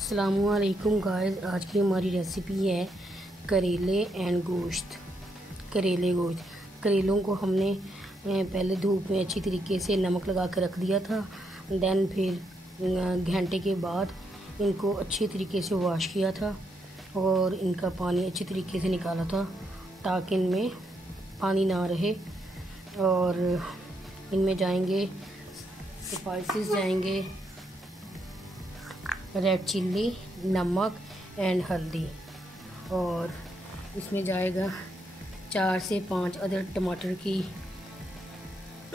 अस्सलामुअलैकुम गाइस, आज की हमारी रेसिपी है करेले एंड गोश्त। करेले गोश्त, करेलों को हमने पहले धूप में अच्छी तरीके से नमक लगा कर रख दिया था। देन फिर घंटे के बाद इनको अच्छी तरीके से वॉश किया था और इनका पानी अच्छी तरीके से निकाला था ताकि इनमें पानी ना रहे। और इनमें जाएंगे स्पाइसेस, जाएंगे रेड चिल्ली, नमक एंड हल्दी, और इसमें जाएगा 4 से 5 अदर टमाटर की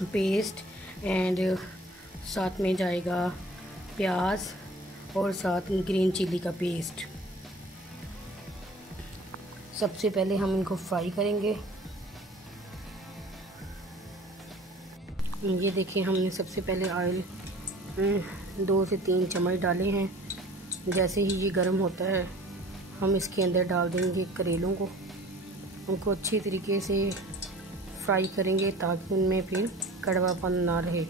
पेस्ट एंड साथ में जाएगा प्याज और साथ में ग्रीन चिल्ली का पेस्ट। सबसे पहले हम इनको फ्राई करेंगे। ये देखिए, हमने सबसे पहले ऑयल 2 से 3 चम्मच डाले हैं। जैसे ही ये गर्म होता है हम इसके अंदर डाल देंगे करेलों को। उनको अच्छी तरीके से फ्राई करेंगे ताकि उनमें फिर कड़वापन ना रहे।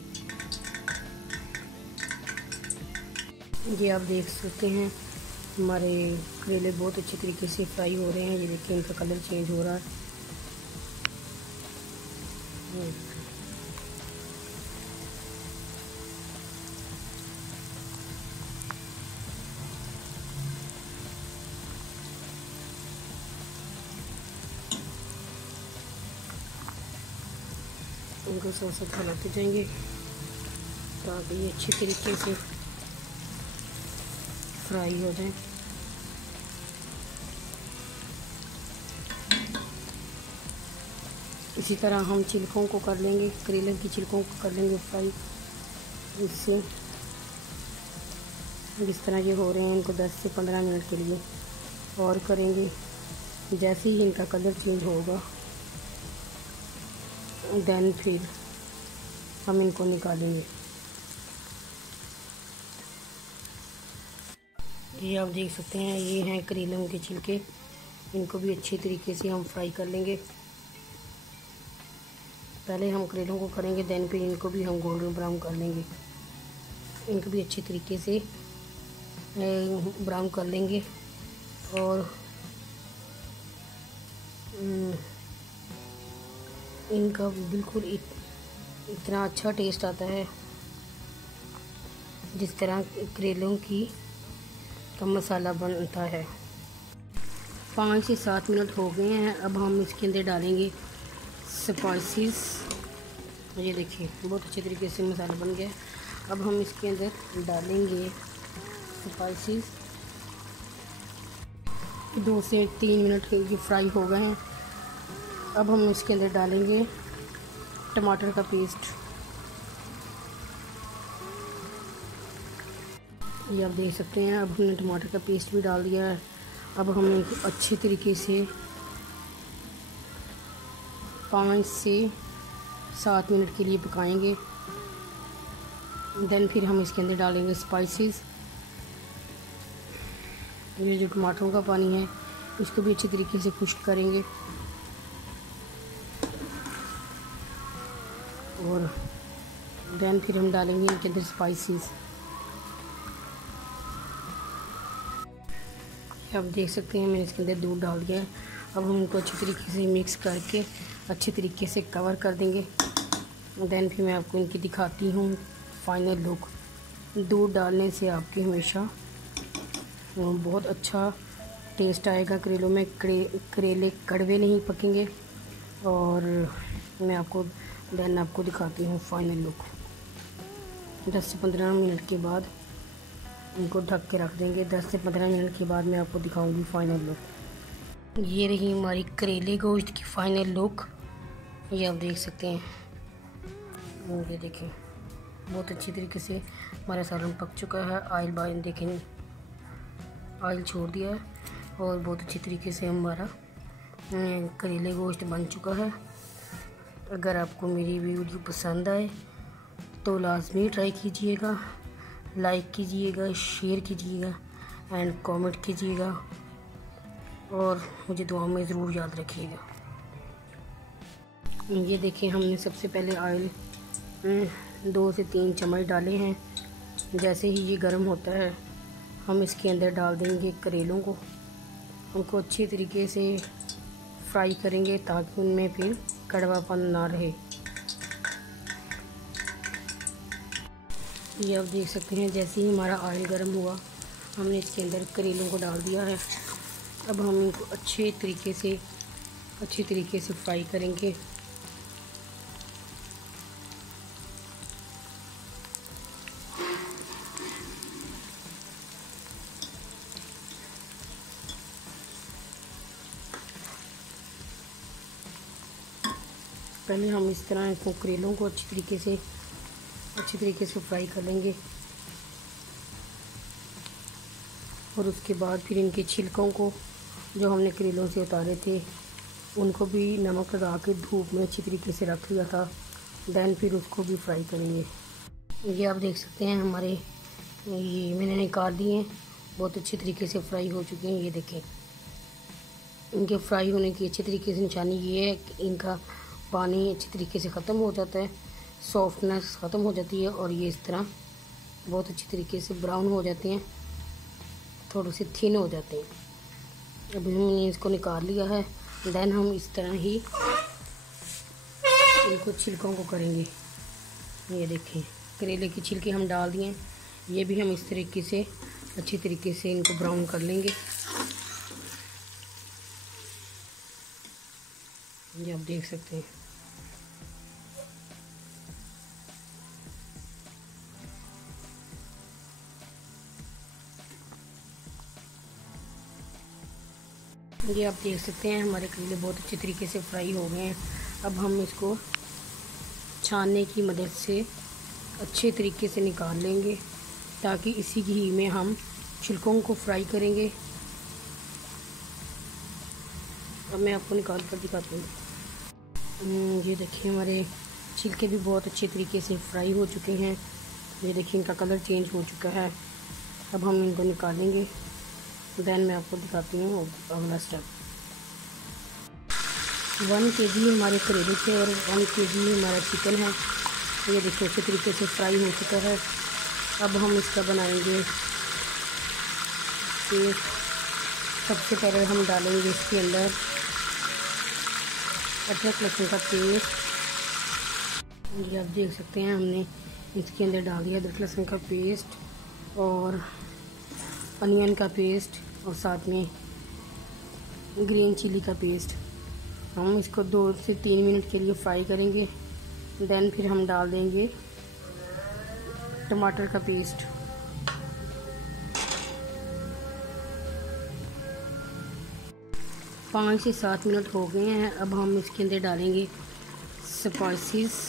ये आप देख सकते हैं हमारे करेले बहुत अच्छी तरीके से फ्राई हो रहे हैं। ये देखिए, इनका कलर चेंज हो रहा है। इनको साथ साथ हिलाते जाएंगे ताकि ये अच्छी तरीके से फ्राई हो जाए। इसी तरह हम छिलकों को कर लेंगे, करेले की छिलकों को कर लेंगे फ्राई। इससे जिस तरह ये हो रहे हैं इनको 10 से 15 मिनट के लिए और करेंगे। जैसे ही इनका कलर चेंज होगा देन फिर हम इनको निकालेंगे। ये आप देख सकते हैं, ये हैं करेलों के छिलके। इनको भी अच्छी तरीके से हम फ्राई कर लेंगे। पहले हम करेलों को करेंगे, देन फिर इनको भी हम गोल्डन ब्राउन कर लेंगे। इनको भी अच्छी तरीके से ब्राउन कर लेंगे और इनका बिल्कुल इतना अच्छा टेस्ट आता है जिस तरह करेलों की का मसाला बनता है। 5 से 7 मिनट हो गए हैं। अब हम इसके अंदर डालेंगे स्पाइसेस। ये देखिए, बहुत अच्छे तरीके से मसाला बन गया। अब हम इसके अंदर डालेंगे स्पाइसेस। 2 से 3 मिनट ये फ्राई हो गए हैं। अब हम इसके अंदर डालेंगे टमाटर का पेस्ट। ये आप देख सकते हैं, अब हमने टमाटर का पेस्ट भी डाल दिया है। अब हम इनको अच्छे तरीके से 5 से 7 मिनट के लिए पकाएंगे। देन फिर हम इसके अंदर डालेंगे स्पाइसेस। ये जो टमाटरों का पानी है इसको भी अच्छी तरीके से खुश्क करेंगे और देन फिर हम डालेंगे इनके अंदर स्पाइसेस। आप देख सकते हैं, मैंने इसके अंदर दूध डाल दिया है। अब हम इनको अच्छी तरीके से मिक्स करके अच्छी तरीके से कवर कर देंगे। देन फिर मैं आपको इनकी दिखाती हूँ फाइनल लुक। दूध डालने से आपके हमेशा बहुत अच्छा टेस्ट आएगा करेलों में। करेले कड़वे नहीं पकेंगे। और मैं आपको दिखाती हूँ फाइनल लुक। 10 से 15 मिनट के बाद इनको ढक के रख देंगे। 10 से 15 मिनट के बाद मैं आपको दिखाऊंगी फाइनल लुक। ये रही हमारी करेले गोश्त की फाइनल लुक। ये आप देख सकते हैं। ये देखें, बहुत अच्छी तरीके से हमारा सालन पक चुका है। ऑयल देखें, ऑयल छोड़ दिया है और बहुत अच्छी तरीके से हमारा करेले गोश्त बन चुका है। अगर आपको मेरी वीडियो पसंद आए तो लाजमी ट्राई कीजिएगा, लाइक कीजिएगा, शेयर कीजिएगा एंड कमेंट कीजिएगा और मुझे दुआ में ज़रूर याद रखिएगा। ये देखिए, हमने सबसे पहले ऑयल 2 से 3 चम्मच डाले हैं। जैसे ही ये गर्म होता है हम इसके अंदर डाल देंगे करेलों को। उनको अच्छी तरीके से फ्राई करेंगे ताकि उनमें फिर कड़वापन ना रहे। ये आप देख सकते हैं जैसे ही हमारा ऑयल गर्म हुआ हमने इसके अंदर करेलों को डाल दिया है। अब हम इनको अच्छे तरीके से फ्राई करेंगे। पहले हम इस तरह इनको करेलों को अच्छी तरीके से फ्राई कर लेंगे और उसके बाद फिर इनके छिलकों को जो हमने करेलों से उतारे थे उनको भी नमक लगा के धूप में अच्छी तरीके से रख लिया था। देन फिर उसको भी फ्राई करेंगे। ये आप देख सकते हैं हमारे ये मैंने निकाल दिए हैं, बहुत अच्छी तरीके से फ्राई हो चुके हैं। ये देखें, इनके फ्राई होने की अच्छी तरीके से निशानी ये है कि इनका पानी अच्छी तरीके से ख़त्म हो जाता है, सॉफ्टनेस ख़त्म हो जाती है और ये इस तरह बहुत अच्छी तरीके से ब्राउन हो जाते हैं, थोड़े से थिन हो जाते हैं। अभी हमने इसको निकाल लिया है। देन हम इस तरह ही इनको छिलकों को करेंगे। ये देखें, करेले की छिलके हम डाल दिए हैं। ये भी हम इस तरीके से अच्छी तरीके से इनको ब्राउन कर लेंगे। ये आप देख सकते हैं। ये आप देख सकते हैं हमारे करेले बहुत अच्छे तरीके से फ्राई हो गए हैं। अब हम इसको छानने की मदद से अच्छे तरीके से निकाल लेंगे ताकि इसी घी में हम छिलकों को फ्राई करेंगे। अब मैं आपको निकाल कर दिखाती हूँ। ये देखिए हमारे छिलके भी बहुत अच्छे तरीके से फ्राई हो चुके हैं। ये देखिए इनका कलर चेंज हो चुका है। अब हम इनको निकालेंगे। देन मैं आपको दिखाती हूँ अगला स्टेप। 1 kg हमारे करेले थे और 1 kg हमारा चिकन है। ये देखिए अच्छे तरीके से फ्राई हो चुका है। अब हम इसका बनाएंगे पेस्ट। सबसे पहले हम डालेंगे इसके अंदर अदरक लहसुन का पेस्ट। ये आप देख सकते हैं हमने इसके अंदर डाल दिया अदरक लहसुन का पेस्ट और अनियन का पेस्ट और साथ में ग्रीन चिली का पेस्ट। हम इसको 2 से 3 मिनट के लिए फ्राई करेंगे। देन फिर हम डाल देंगे टमाटर का पेस्ट। पाँच से 7 मिनट हो गए हैं। अब हम इसके अंदर डालेंगे स्पाइसेस।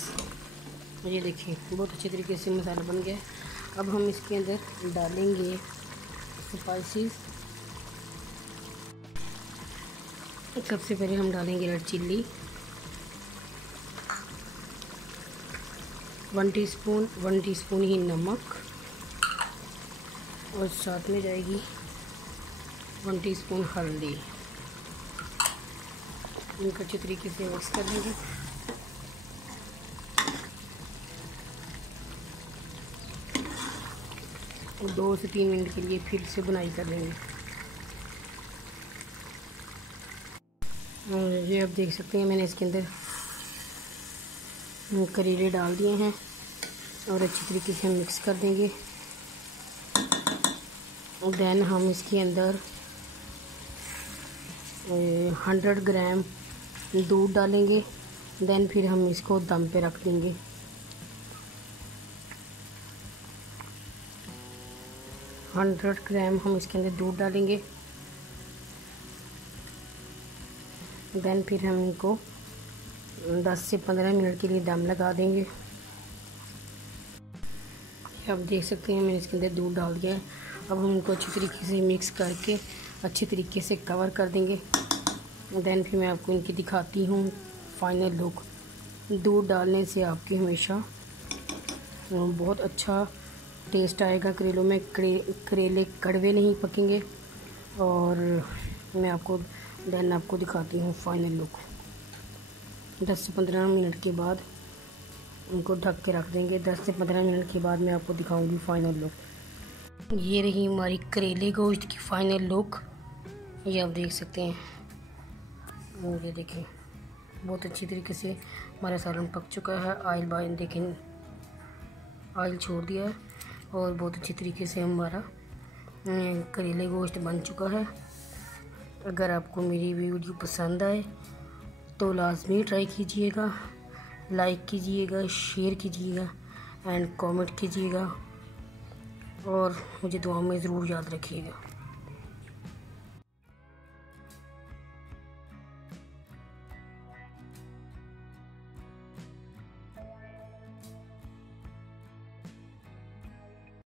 ये देखिए बहुत अच्छे तरीके से मसाला बन गया। अब हम इसके अंदर डालेंगे स्पाइसेस। सबसे पहले हम डालेंगे रेड चिल्ली 1 टीस्पून ही नमक और साथ में जाएगी 1 टीस्पून हल्दी। इनको अच्छे तरीके से मिक्स कर लेंगे। और 2 से 3 मिनट के लिए फिर से बुनाई कर लेंगे। और ये आप देख सकते हैं मैंने इसके अंदर करेले डाल दिए हैं और अच्छी तरीके से मिक्स कर देंगे। और देन हम इसके अंदर 100 ग्राम दूध डालेंगे। देन फिर हम इसको दम पे रख देंगे। $100 ग्राम हम इसके अंदर दूध डालेंगे। देन फिर हम इनको 10 से 15 मिनट के लिए दम लगा देंगे। आप देख सकते हैं मैंने इसके अंदर दूध डाल दिया है। अब हम इनको अच्छी तरीके से मिक्स करके अच्छी तरीके से कवर कर देंगे। देन फिर मैं आपको इनकी दिखाती हूँ फाइनल लुक। दूध डालने से आपके हमेशा बहुत अच्छा टेस्ट आएगा करेलों में। करेले कड़वे नहीं पकेंगे। और मैं आपको दिखाती हूँ फाइनल लुक। 10 से 15 मिनट के बाद उनको ढक के रख देंगे। 10 से 15 मिनट के बाद मैं आपको दिखाऊंगी फाइनल लुक। ये रही हमारी करेले गोश्त की फाइनल लुक। ये आप देख सकते हैं, ये देखें बहुत अच्छी तरीके से हमारा सालन पक चुका है। ऑयल देखें, ऑयल छोड़ दिया है और बहुत अच्छी तरीके से हमारा करेले गोश्त बन चुका है। अगर आपको मेरी वीडियो पसंद आए तो लाजमी ट्राई कीजिएगा, लाइक कीजिएगा, शेयर कीजिएगा एंड कमेंट कीजिएगा और मुझे दुआ में ज़रूर याद रखिएगा।